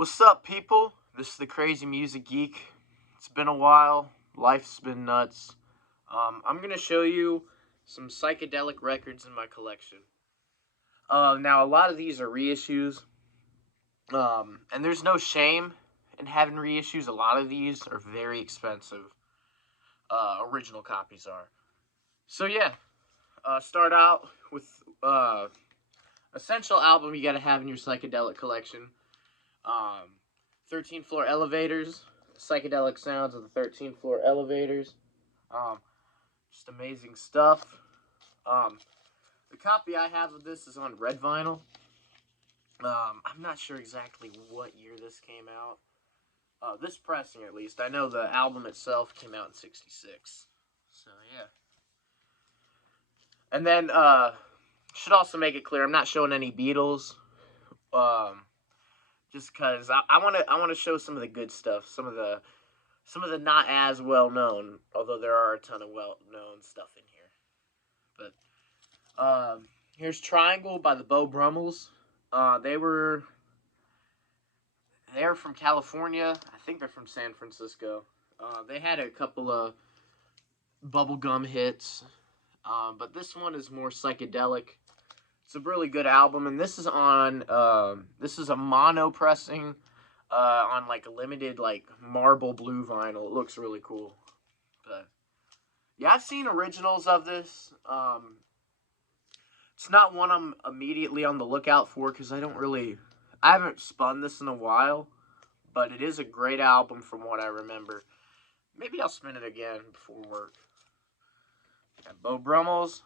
What's up, people? This is the Crazy Music Geek. It's been a while. Life's been nuts. I'm going to show you some psychedelic records in my collection. Now, a lot of these are reissues. And there's no shame in having reissues. A lot of these are very expensive. Original copies are. So, yeah. Start out with essential album you got to have in your psychedelic collection. 13th Floor Elevators, psychedelic sounds of the 13th Floor Elevators. Just amazing stuff. The copy I have of this is on red vinyl. I'm not sure exactly what year this came out. This pressing, at least. I know the album itself came out in 66. So, yeah. And then, should also make it clear, I'm not showing any Beatles. Just because I want to show some of the good stuff, some of the not as well known, although there are a ton of well known stuff in here. But here's Triangle by the Beau Brummels. They're from California. I think they're from San Francisco. They had a couple of bubblegum hits, but this one is more psychedelic. It's a really good album, and this is on, this is a mono pressing, on, like, a limited, like, marble blue vinyl. It looks really cool. But, yeah, I've seen originals of this. It's not one I'm immediately on the lookout for, because I haven't spun this in a while, but it is a great album from what I remember. Maybe I'll spin it again before work. Got Beau Brummels.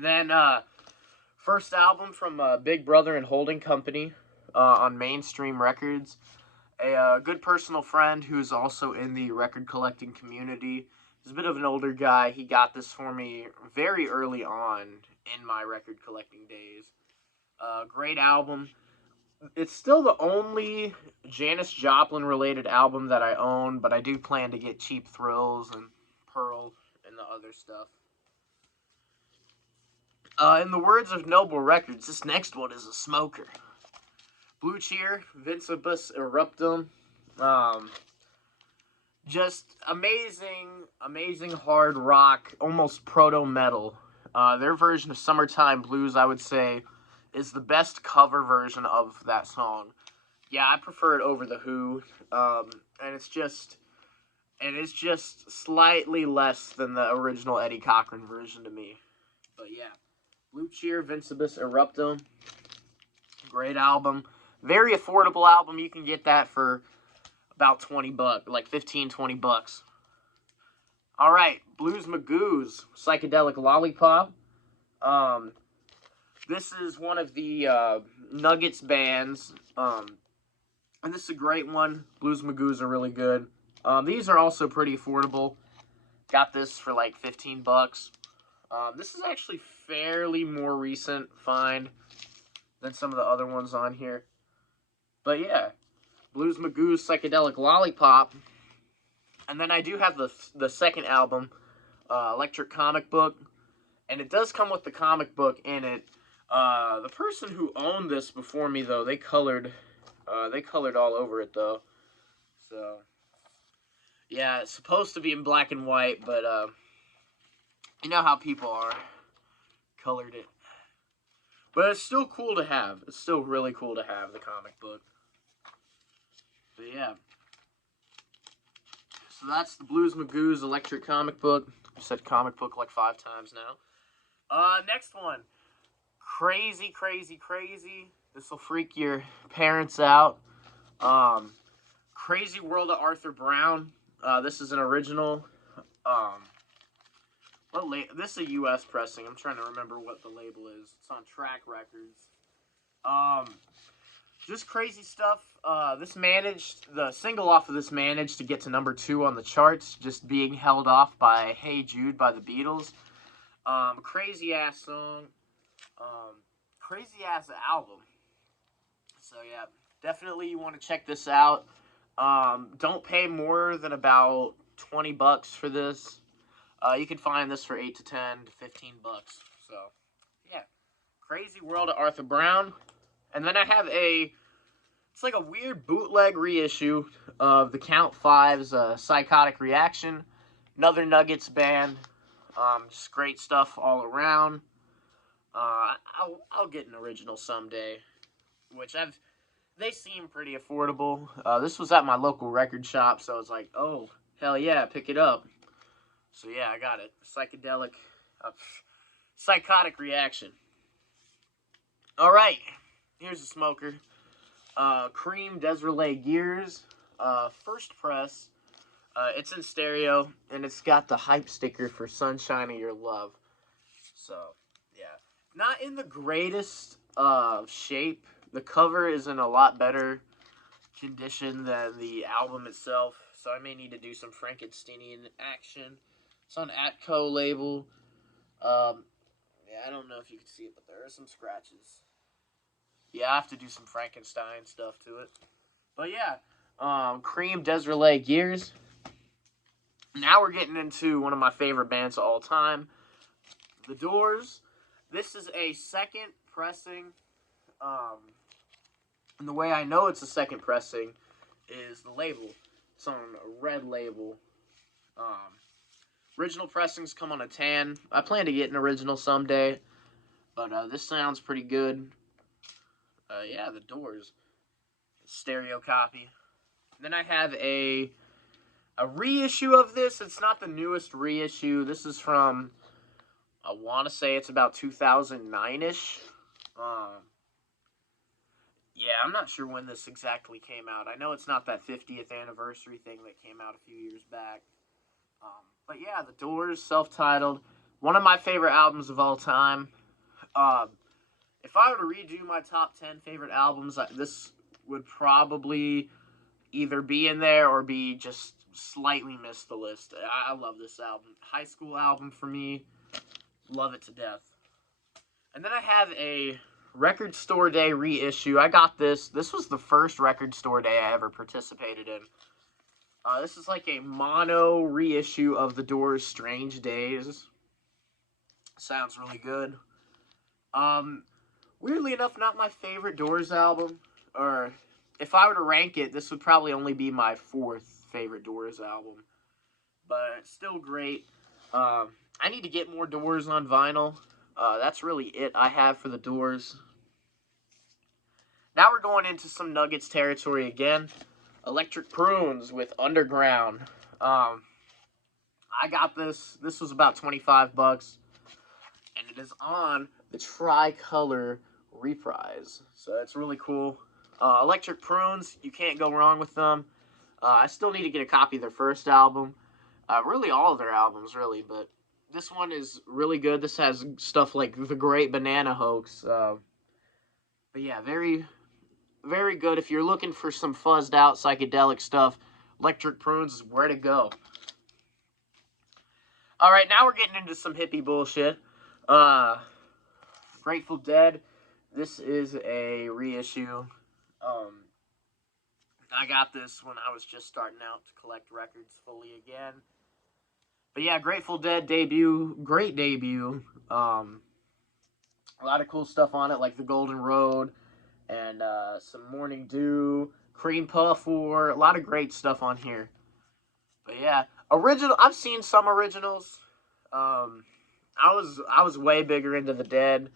Then, first album from Big Brother and Holding Company on Mainstream Records. A good personal friend who's also in the record collecting community. He's a bit of an older guy. He got this for me very early on in my record collecting days. Great album. It's still the only Janice Joplin related album that I own, but I do plan to get Cheap Thrills and Pearl and the other stuff. In the words of Noble Records, this next one is a smoker. Blue Cheer, Vincebus Eruptum. Just amazing hard rock, almost proto-metal. Their version of Summertime Blues, I would say, is the best cover version of that song. Yeah, I prefer it over The Who, and it's just slightly less than the original Eddie Cochran version to me. But yeah. Blue Cheer, Vincebus Eruptum. Great album. Very affordable album. You can get that for about $20, like $15-20. Alright, Blues Magoos, Psychedelic Lollipop. This is one of the Nuggets bands. And this is a great one. Blues Magoos are really good. These are also pretty affordable. Got this for like $15. This is actually fairly more recent find than some of the other ones on here. But yeah, Blues Magoo's Psychedelic Lollipop. And then I do have the second album, Electric Comic Book. And it does come with the comic book in it. The person who owned this before me, though, they colored all over it, though. So, yeah, it's supposed to be in black and white, but, you know how people are. Colored it. But it's still cool to have. It's still really cool to have, the comic book. But yeah. So that's the Blues Magoo's Electric Comic Book. I said comic book like 5 times now. Next one. Crazy. This will freak your parents out. Crazy World of Arthur Brown. This is an original. This is a U.S. pressing. I'm trying to remember what the label is. It's on Track Records. Just crazy stuff. The single off of this managed to get to number 2 on the charts, just being held off by Hey Jude by the Beatles. Crazy ass song. Crazy ass album. So yeah, definitely you want to check this out. Don't pay more than about $20 for this. You can find this for $8 to $10 to $15. So, yeah. Crazy World of Arthur Brown. And then I have it's It's like a weird bootleg reissue of the Count Five's Psychotic Reaction. Another Nuggets band. Just great stuff all around. I'll get an original someday, which they seem pretty affordable. This was at my local record shop, so I was like, oh, hell yeah, pick it up. So yeah, I got it. Psychedelic, Psychotic Reaction. All right, here's a smoker. Cream Desrelais Gears, first press. It's in stereo, and it's got the hype sticker for Sunshine of Your Love. So, yeah. Not in the greatest shape. The cover is in a lot better condition than the album itself, so I may need to do some Frankensteinian action. It's on Atco label. Yeah, I don't know if you can see it, but there are some scratches. Yeah, I have to do some Frankenstein stuff to it. But yeah, Cream Desrelais Gears. Now we're getting into one of my favorite bands of all time, The Doors. This is a second pressing. And the way I know it's a second pressing is the label. It's on a red label. Original pressings come on a tan. I plan to get an original someday, but this sounds pretty good. Yeah, The Doors. Stereo copy. Then I have a reissue of this. It's not the newest reissue. This is from, I want to say it's about 2009-ish. Yeah, I'm not sure when this exactly came out. I know it's not that 50th anniversary thing that came out a few years back. But yeah, The Doors, self-titled. One of my favorite albums of all time. If I were to redo my top 10 favorite albums, this would probably either be in there or be just slightly missed the list. I love this album. High school album for me. Love it to death. And then I have a Record Store Day reissue. I got this. This was the first Record Store Day I ever participated in. This is like a mono reissue of The Doors' Strange Days. Sounds really good. Weirdly enough, not my favorite Doors album. Or, if I were to rank it, this would probably only be my fourth favorite Doors album. But, still great. I need to get more Doors on vinyl. That's really it I have for the Doors. Now we're going into some Nuggets territory again. Electric Prunes with Underground. I got this. This was about 25 bucks. And it is on the Tricolor Reprise. So it's really cool. Electric Prunes, you can't go wrong with them. I still need to get a copy of their first album. Really all of their albums, really. But this one is really good. This has stuff like The Great Banana Hoax. But yeah, very, very good. If you're looking for some fuzzed out psychedelic stuff, Electric Prunes is where to go. Alright, now we're getting into some hippie bullshit. Grateful Dead. This is a reissue. I got this when I was just starting out to collect records fully again. But yeah, Grateful Dead debut. Great debut. A lot of cool stuff on it, like The Golden Road and some Morning Dew, Cream Puff War. A lot of great stuff on here. But yeah, I've seen some originals. I was way bigger into the Dead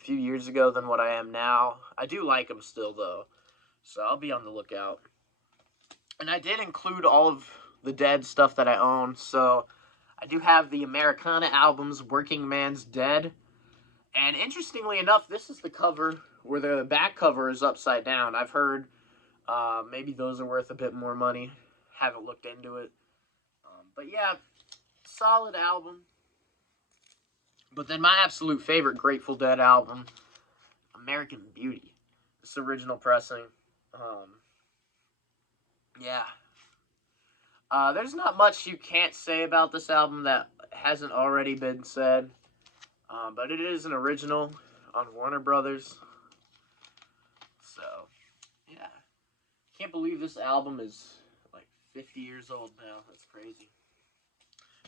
a few years ago than what I am now. I do like them still, though. So I'll be on the lookout. And I did include all of the Dead stuff that I own. So I do have the Americana albums, Working Man's Dead. And interestingly enough, this is the cover where the back cover is upside down. I've heard maybe those are worth a bit more money. Haven't looked into it. But yeah, solid album. But then my absolute favorite Grateful Dead album, American Beauty. This original pressing. Yeah. There's not much you can't say about this album that hasn't already been said. But it is an original on Warner Brothers. So, yeah. Can't believe this album is like 50 years old now. That's crazy.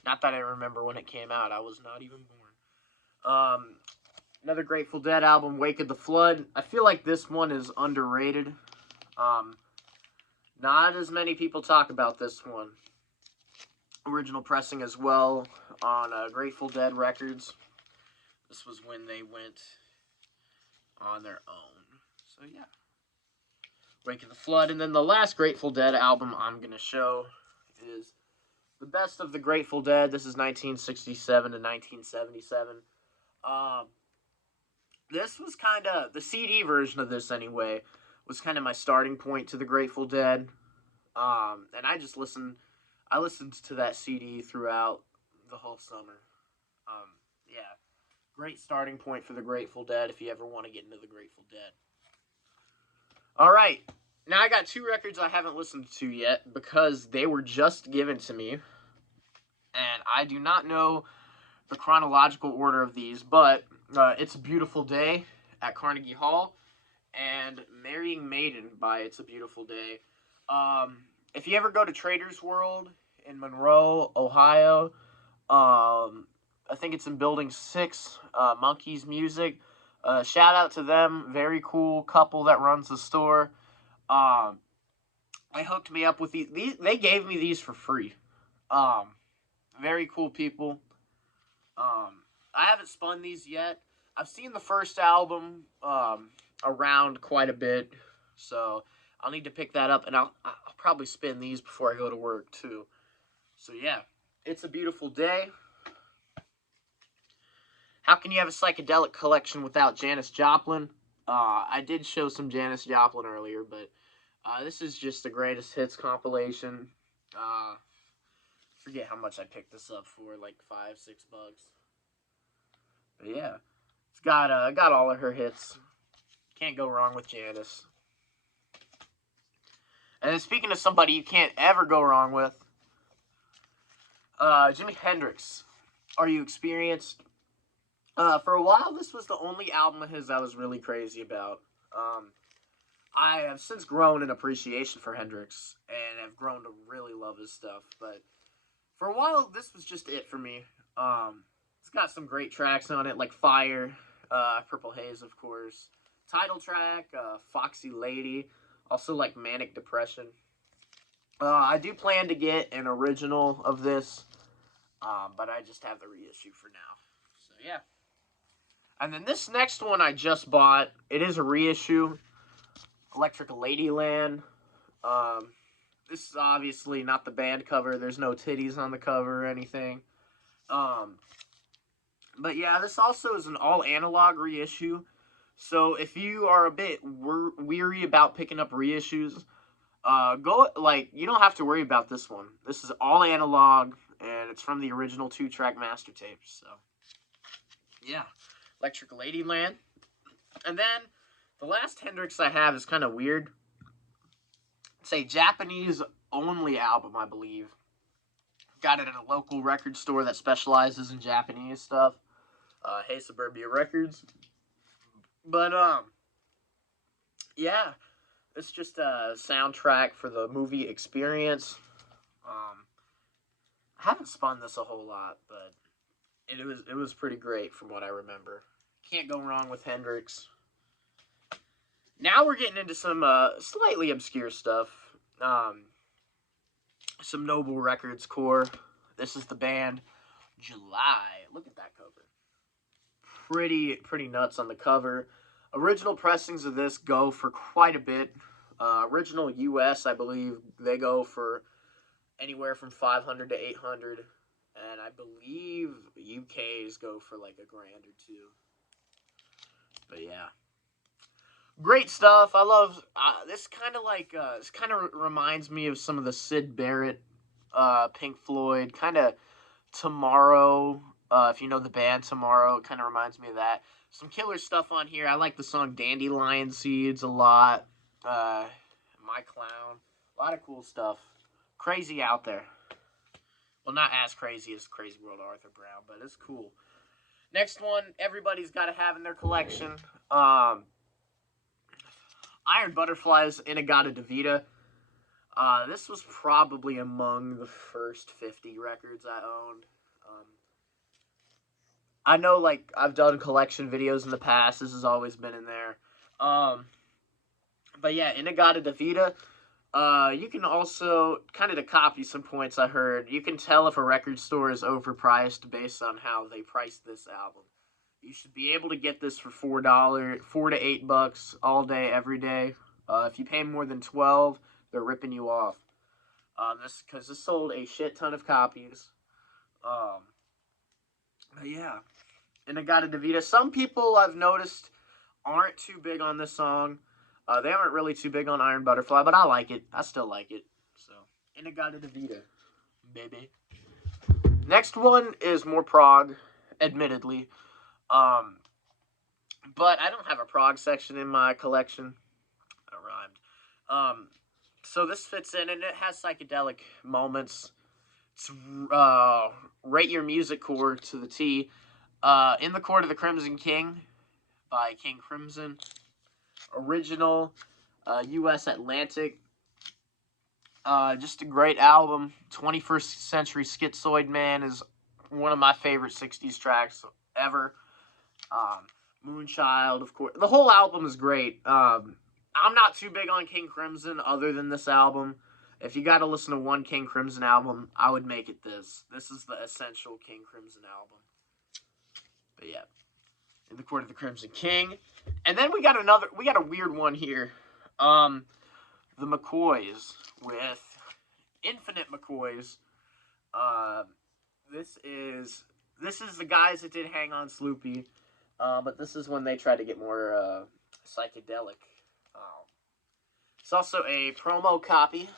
Not that I remember when it came out. I was not even born. Another Grateful Dead album, Wake of the Flood. I feel like this one is underrated. Not as many people talk about this one. Original pressing as well on Grateful Dead Records. This was when they went on their own. So yeah. Wake of the Flood. And then the last Grateful Dead album I'm going to show is the best of the Grateful Dead. This is 1967 to 1977. This was kind of, the CD version of this anyway, was kind of my starting point to the Grateful Dead. And I listened to that CD throughout the whole summer. Yeah, great starting point for the Grateful Dead if you ever want to get into the Grateful Dead. Alright, now I got 2 records I haven't listened to yet because they were just given to me. And I do not know the chronological order of these, but It's a Beautiful Day at Carnegie Hall and Marrying Maiden by It's a Beautiful Day. If you ever go to Trader's World in Monroe, Ohio, I think it's in Building 6, Monkeys Music. Shout out to them. Very cool couple that runs the store. They hooked me up with these. They gave me these for free. Very cool people. I haven't spun these yet. I've seen the first album around quite a bit, so I'll need to pick that up, and I'll probably spin these before I go to work too. So yeah, It's a Beautiful Day. How can you have a psychedelic collection without Janice Joplin? I did show some Janice Joplin earlier, but this is just the greatest hits compilation. Forget how much I picked this up for, like $5-6. But yeah, it's got all of her hits. Can't go wrong with Janice. And then speaking of somebody you can't ever go wrong with, Jimi Hendrix. Are You Experienced? For a while, this was the only album of his I was really crazy about. I have since grown an appreciation for Hendrix, and have grown to really love his stuff, but for a while, this was just it for me. It's got some great tracks on it, like Fire, Purple Haze, of course, title track, Foxy Lady, also like Manic Depression. I do plan to get an original of this, but I just have the reissue for now. So yeah. And then this next one I just bought, it is a reissue, Electric Ladyland. This is obviously not the band cover. There's no titties on the cover or anything. But yeah, this also is an all-analog reissue. So if you are a bit weary about picking up reissues, you don't have to worry about this one. This is all analog, and it's from the original 2-track master tapes. So yeah, Electric Ladyland. And then the last Hendrix I have is kind of weird. It's a Japanese-only album, I believe. Got it at a local record store that specializes in Japanese stuff. Hey Suburbia Records. But, yeah. It's just a soundtrack for the movie Experience. I haven't spun this a whole lot, but it was pretty great from what I remember. Can't go wrong with Hendrix. Now we're getting into some slightly obscure stuff. Some Noble Records core. This is the band July. Look at that cover. Pretty nuts on the cover. Original pressings of this go for quite a bit. Original US, I believe, they go for anywhere from $500 to $800. And I believe UK's go for like $1,000 or $2,000. But yeah. Great stuff. I love this. This kind of reminds me of some of the Syd Barrett, Pink Floyd, kind of Tomorrow. If you know the band Tomorrow, it kind of reminds me of that. Some killer stuff on here. I like the song Dandelion Seeds a lot. My Clown. A lot of cool stuff. Crazy out there. Well, not as crazy as Crazy World of Arthur Brown, but it's cool. Next one, everybody's got to have in their collection. Iron Butterflies, In-A-Gadda-Da-Vida. This was probably among the first 50 records I owned. I know, like, I've done collection videos in the past. This has always been in there. But yeah, Inagata Davida. You can also, kind of to copy some points I heard, you can tell if a record store is overpriced based on how they price this album. You should be able to get this for $4, $4 to $8 all day, every day. If you pay more than 12, they're ripping you off. Because this sold a shit ton of copies. But yeah, Inagata Davida. Some people I've noticed aren't too big on this song. They aren't really too big on Iron Butterfly, but I like it. I still like it. So, Inagata Davida, baby. Next one is more prog, admittedly. But I don't have a prog section in my collection. I rhymed. So this fits in, and it has psychedelic moments. It's rate your music core to the T. In the Court of the Crimson King by King Crimson. Original, U.S. Atlantic. Just a great album. 21st Century Schizoid Man is one of my favorite 60s tracks ever. Moonchild, of course. The whole album is great. I'm not too big on King Crimson other than this album. If you gotta listen to one King Crimson album, I would make it this. This is the essential King Crimson album. But yeah. In the Court of the Crimson King. And then we got a weird one here. The McCoys with Infinite McCoys. This is the guys that did Hang On Sloopy. But this is when they try to get more psychedelic. It's also a promo copy,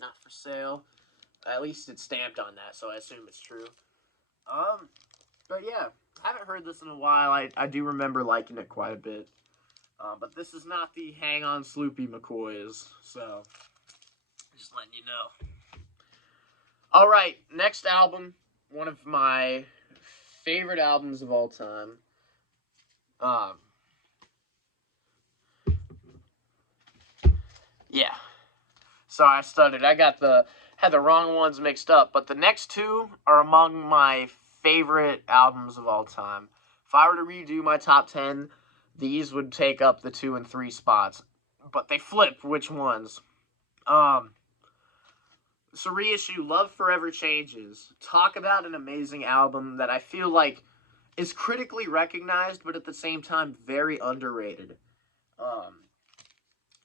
not for sale. At least it's stamped on that, so I assume it's true. But yeah, I haven't heard this in a while. I do remember liking it quite a bit. But this is not the Hang On Sloopy McCoys, so just letting you know. Alright, next album, one of my favorite albums of all time. Yeah. Sorry, I stuttered. I had the wrong ones mixed up, but the next two are among my favorite albums of all time. If I were to redo my top 10, these would take up the 2 and 3 spots. But they flip which ones. So Reissue, Love Forever Changes. Talk about an amazing album that I feel like is critically recognized, but at the same time very underrated.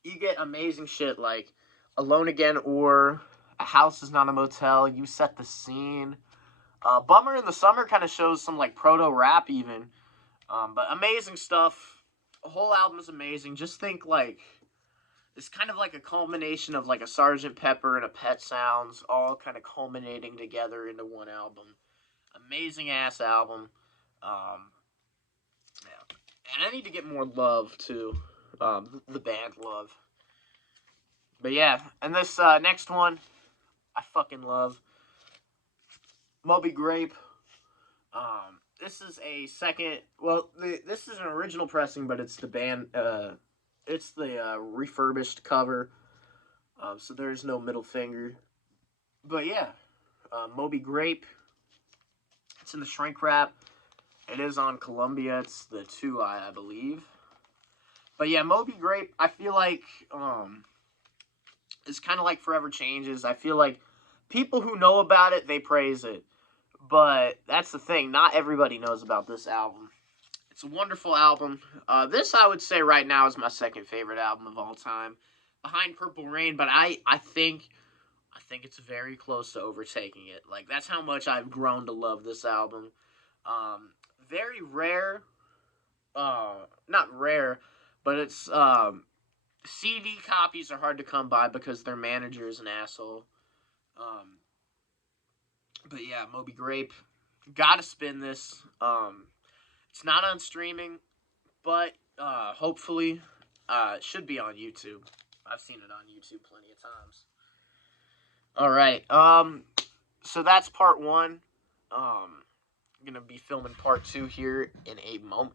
You get amazing shit like Alone Again or A House Is Not a Motel, You Set the Scene. Bummer in the Summer kind of shows some like proto-rap even. But amazing stuff. The whole album is amazing. Just think like, it's kind of like a culmination of like a Sgt. Pepper and a Pet Sounds all kind of culminating together into one album. Amazing ass album. Yeah. And I need to get more love too. The band Love. But yeah, and this next one, I fucking love. Moby Grape. This is a second, well, this is an original pressing, but it's the band, it's the refurbished cover. So there's no middle finger. But yeah, Moby Grape. It's in the shrink wrap. It is on Columbia. It's the 2i, I believe. But yeah, Moby Grape, I feel like, it's kind of like Forever Changes. I feel like people who know about it, they praise it. But that's the thing. Not everybody knows about this album. It's a wonderful album. This, I would say, right now is my second favorite album of all time. Behind Purple Rain, but I think it's very close to overtaking it. Like, that's how much I've grown to love this album. Very rare. Not rare, but it's, CD copies are hard to come by because their manager is an asshole. But yeah, Moby Grape. Gotta spin this. It's not on streaming, but hopefully it should be on YouTube. I've seen it on YouTube plenty of times. Alright, so that's part 1. I'm gonna be filming part 2 here in a moment.